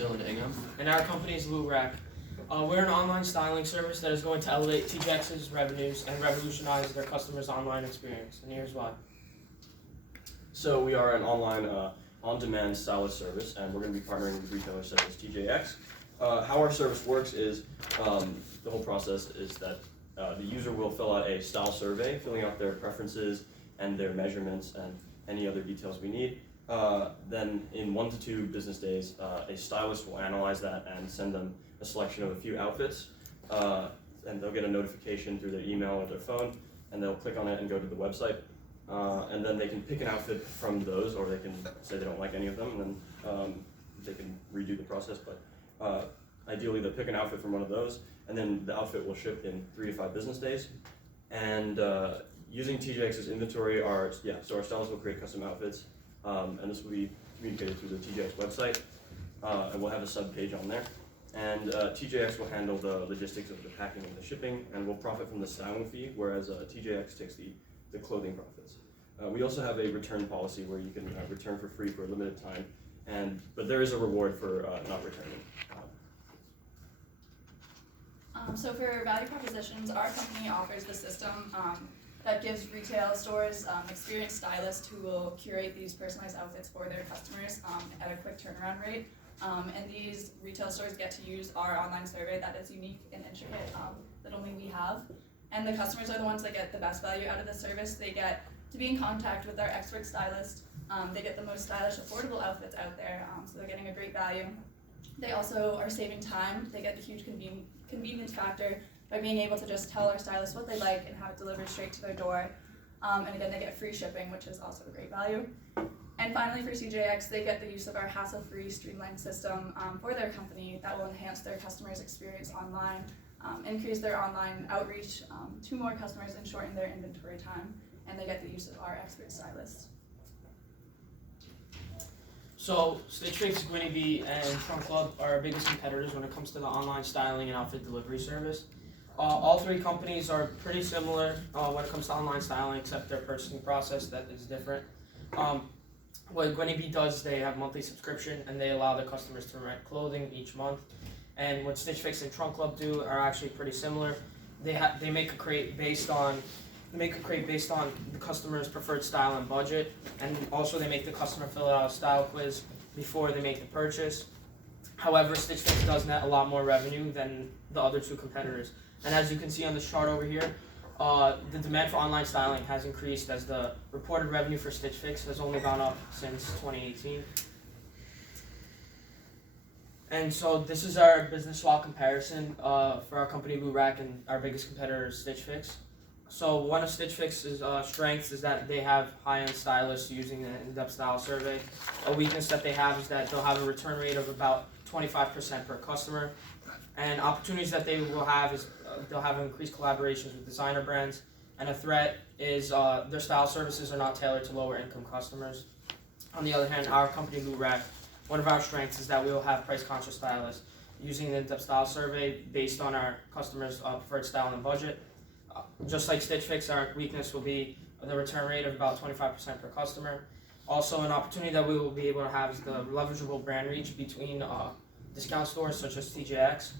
Dylan Ingham. And our company is Lootrack. We're an online styling service that is going to elevate TJX's revenues and revolutionize their customers' online experience. And here's why. So we are an online on-demand stylist service, and we're going to be partnering with retailers such as TJX. How our service works is the whole process is that the user will fill out a style survey, filling out their preferences and their measurements and any other details we need. Then in 1 to 2 business days, a stylist will analyze that and send them a selection of a few outfits, and they'll get a notification through their email or their phone, and they'll click on it and go to the website, and then they can pick an outfit from those, or they can say they don't like any of them, and then they can redo the process, but ideally they'll pick an outfit from one of those, and then the outfit will ship in 3 to 5 business days. And using TJX's inventory, so our stylists will create custom outfits, and this will be communicated through the TJX website, and we'll have a sub-page on there. And TJX will handle the logistics of the packing and the shipping, and we'll profit from the styling fee, whereas TJX takes the clothing profits. We also have a return policy where you can return for free for a limited time, but there is a reward for not returning. So for value propositions, our company offers the system that gives retail stores experienced stylists who will curate these personalized outfits for their customers at a quick turnaround rate. And these retail stores get to use our online survey that is unique and intricate that only we have. And the customers are the ones that get the best value out of the service. They get to be in contact with our expert stylist. They get the most stylish, affordable outfits out there, so they're getting a great value. They also are saving time. They get the huge convenience factor by being able to just tell our stylist what they like and have it delivered straight to their door. And again, they get free shipping, which is also a great value. And finally, for TJX, they get the use of our hassle-free, streamlined system for their company that will enhance their customers' experience online, increase their online outreach to more customers, and shorten their inventory time. And they get the use of our expert stylists. So Stitch Fix, Gwinny Bee, and Trunk Club are our biggest competitors when it comes to the online styling and outfit delivery service. All 3 companies are pretty similar when it comes to online styling, except their purchasing process that is different. What Gwinny Bee does, they have monthly subscription, and they allow their customers to rent clothing each month. And what Stitch Fix and Trunk Club do are actually pretty similar. They make a crate based on the customer's preferred style and budget, and also they make the customer fill out a style quiz before they make the purchase. However, Stitch Fix does net a lot more revenue than the other 2 competitors. And as you can see on this chart over here, the demand for online styling has increased as the reported revenue for Stitch Fix has only gone up since 2018. And so this is our business swap comparison for our company Lootrack and our biggest competitor Stitch Fix. So one of Stitch Fix's strengths is that they have high-end stylists using the in-depth style survey. A weakness that they have is that they'll have a return rate of about 25% per customer. And opportunities that they will have is they'll have increased collaborations with designer brands. And a threat is their style services are not tailored to lower-income customers. On the other hand, our company Lootrack, one of our strengths is that we will have price-conscious stylists using the in-depth style survey based on our customers' preferred style and budget. Just like Stitch Fix, our weakness will be the return rate of about 25% per customer. Also, an opportunity that we will be able to have is the leverageable brand reach between discount stores such as TJX.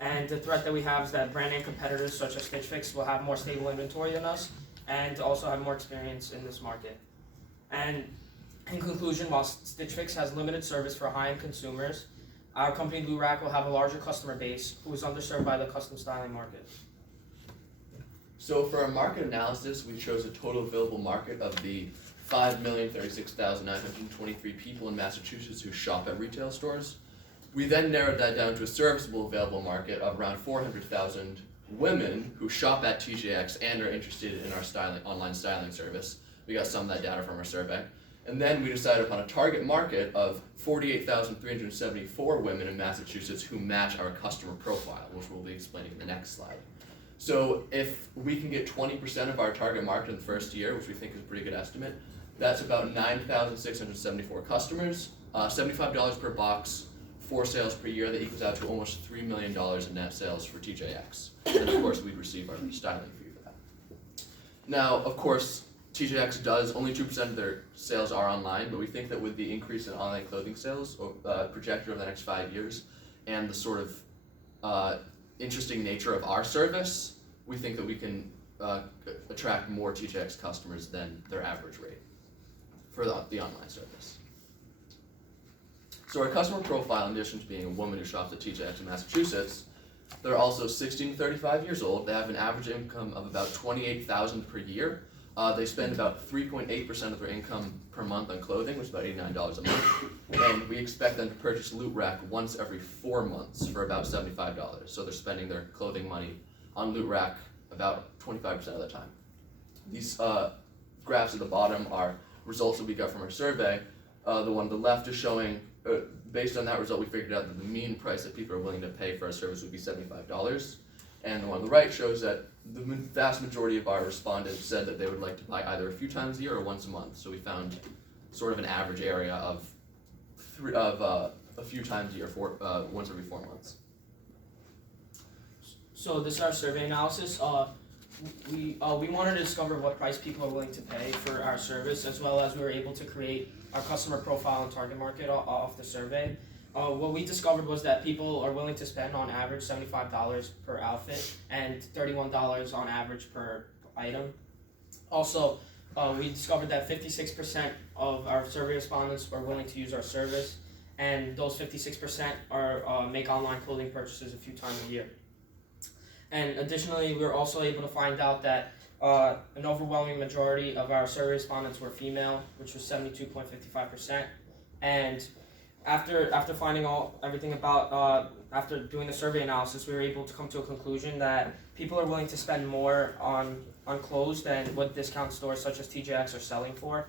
And the threat that we have is that brand name competitors such as Stitch Fix will have more stable inventory than us and also have more experience in this market. And in conclusion, while Stitch Fix has limited service for high-end consumers, our company Lootrack will have a larger customer base who is underserved by the custom styling market. So for our market analysis, we chose a total available market of the 5,036,923 people in Massachusetts who shop at retail stores. We then narrowed that down to a serviceable available market of around 400,000 women who shop at TJX and are interested in our online styling service. We got some of that data from our survey. And then we decided upon a target market of 48,374 women in Massachusetts who match our customer profile, which we'll be explaining in the next slide. So if we can get 20% of our target market in the first year, which we think is a pretty good estimate, that's about 9,674 customers, $75 per box, 4 sales per year. That equals out to almost $3 million in net sales for TJX. And of course, we'd receive our styling fee for that. Now, of course, TJX does, only 2% of their sales are online, but we think that with the increase in online clothing sales projected over the next 5 years, and the sort of interesting nature of our service, we think that we can attract more TJX customers than their average rate for the online service. So our customer profile, in addition to being a woman who shops at TJX in Massachusetts, they're also 16 to 35 years old. They have an average income of about $28,000 per year. They spend about 3.8% of their income per month on clothing, which is about $89 a month. And we expect them to purchase Lootrack once every 4 months for about $75. So they're spending their clothing money on Lootrack about 25% of the time. These graphs at the bottom are results that we got from our survey. The one on the left is showing, based on that result, we figured out that the mean price that people are willing to pay for our service would be $75. And the one on the right shows that the vast majority of our respondents said that they would like to buy either a few times a year or once a month. So we found sort of an average area of a few times a year, once every 4 months. So this is our survey analysis. We wanted to discover what price people are willing to pay for our service, as well as we were able to create our customer profile and target market off the survey. What we discovered was that people are willing to spend on average $75 per outfit and $31 on average per item. Also, we discovered that 56% of our survey respondents are willing to use our service, and those 56% are make online clothing purchases a few times a year. And additionally, we were also able to find out that an overwhelming majority of our survey respondents were female, which was 72.55%. And after finding everything about after doing the survey analysis, we were able to come to a conclusion that people are willing to spend more on clothes than what discount stores such as TJX are selling for,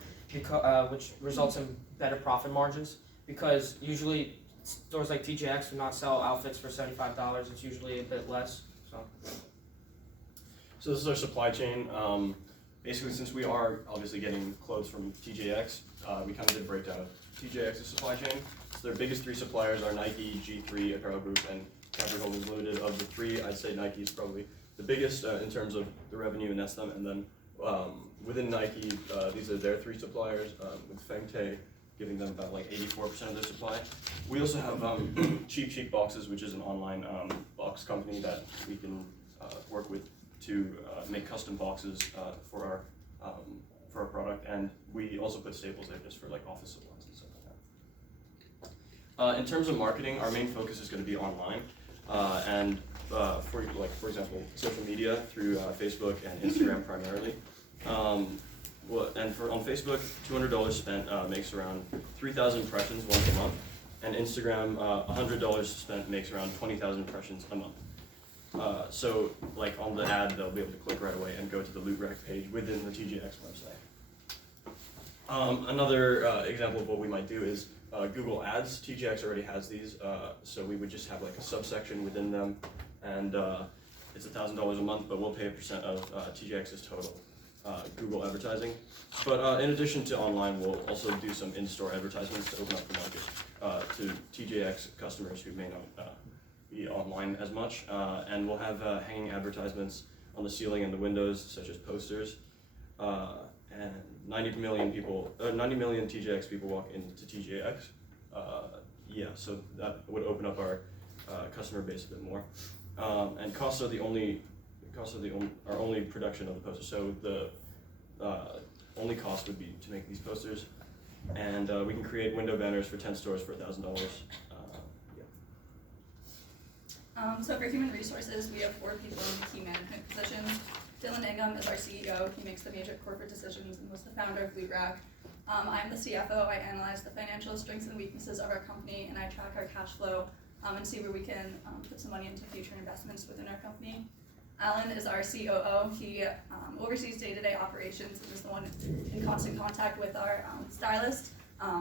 which results in better profit margins. Because usually stores like TJX do not sell outfits for $75; it's usually a bit less. So this is our supply chain. Basically, since we are obviously getting clothes from TJX, we kind of did break down TJX's supply chain. So their biggest 3 suppliers are Nike, G3 Apparel Group, and Capri Holdings Limited. Of the 3, I'd say Nike is probably the biggest in terms of the revenue, and that's them. And then within Nike, these are their 3 suppliers, with Fengte giving them about like 84% of their supply. We also have Cheap Boxes, which is an online box company that we can work with to make custom boxes for our product, and we also put staples there just for like office supplies and stuff like that. In terms of marketing, our main focus is going to be online, and for example, social media through Facebook and Instagram primarily. On Facebook, $200 spent makes around 3,000 impressions once a month, and Instagram, $100 spent makes around 20,000 impressions a month. So, like on the ad, they'll be able to click right away and go to the Lootrack page within the TJX website. Another example of what we might do is Google Ads. TJX already has these, so we would just have like a subsection within them, and it's $1,000 a month, but we'll pay a percent of TJX's total Google advertising. But in addition to online, we'll also do some in-store advertisements to open up the market to TJX customers who may not be online as much, and we'll have hanging advertisements on the ceiling and the windows, such as posters. And 90 million TJX people walk into TJX. So that would open up our customer base a bit more. And costs are our only production of the posters. So the only cost would be to make these posters, and we can create window banners for 10 stores for $1,000. So for human resources, we have 4 people in key management positions. Dylan Ingham is our CEO. He makes the major corporate decisions and was the founder of Lootrack. I'm the CFO. I analyze the financial strengths and weaknesses of our company, and I track our cash flow and see where we can put some money into future investments within our company. Alan is our COO. He oversees day-to-day operations and is the one in constant contact with our stylist,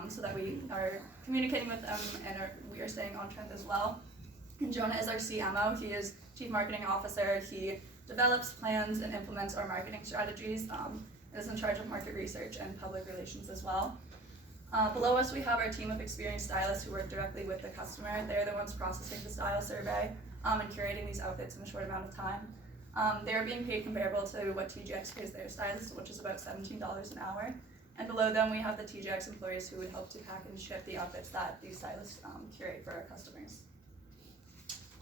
so that we are communicating with them and we are staying on trend as well. And Jonah is our CMO. He is Chief Marketing Officer. He develops, plans, and implements our marketing strategies, and is in charge of market research and public relations as well. Below us, we have our team of experienced stylists who work directly with the customer. They're the ones processing the style survey and curating these outfits in a short amount of time. They are being paid comparable to what TJX pays their stylists, which is about $17 an hour. And below them, we have the TJX employees who would help to pack and ship the outfits that these stylists curate for our customers.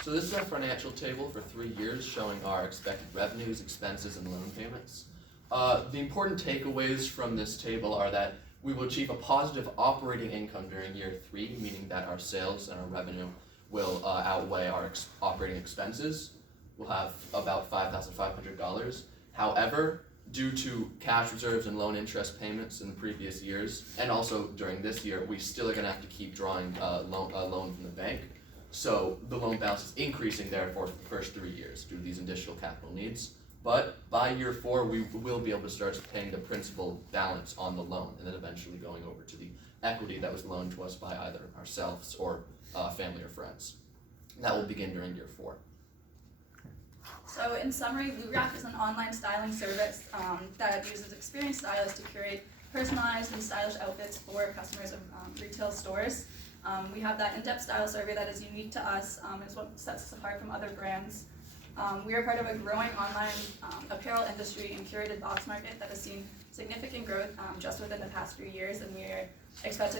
So this is our financial table for 3 years showing our expected revenues, expenses, and loan payments. The important takeaways from this table are that we will achieve a positive operating income during year 3, meaning that our sales and our revenue will outweigh our operating expenses. We'll have about $5,500. However, due to cash reserves and loan interest payments in the previous years, and also during this year, we still are going to have to keep drawing a loan from the bank. So the loan balance is increasing, therefore, for the first 3 years due to these additional capital needs. But by year 4, we will be able to start paying the principal balance on the loan, and then eventually going over to the equity that was loaned to us by either ourselves or family or friends. And that will begin during year 4. So in summary, Lootrack is an online styling service that uses experienced stylists to curate personalized and stylish outfits for customers of retail stores. We have that in-depth style survey that is unique to us, is what sets us apart from other brands. We are part of a growing online apparel industry and curated box market that has seen significant growth just within the past few years, and we expect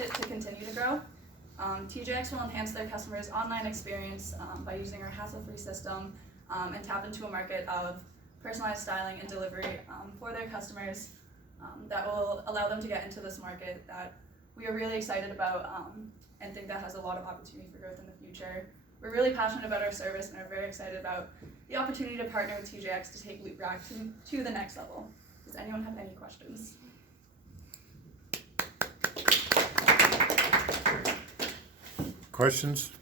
it to continue to grow. TJX will enhance their customers' online experience by using our hassle-free system and tap into a market of personalized styling and delivery for their customers that will allow them to get into this market that we are really excited about and think that has a lot of opportunity for growth in the future. We're really passionate about our service and are very excited about the opportunity to partner with TJX to take Lootrack to the next level. Does anyone have any questions? Questions?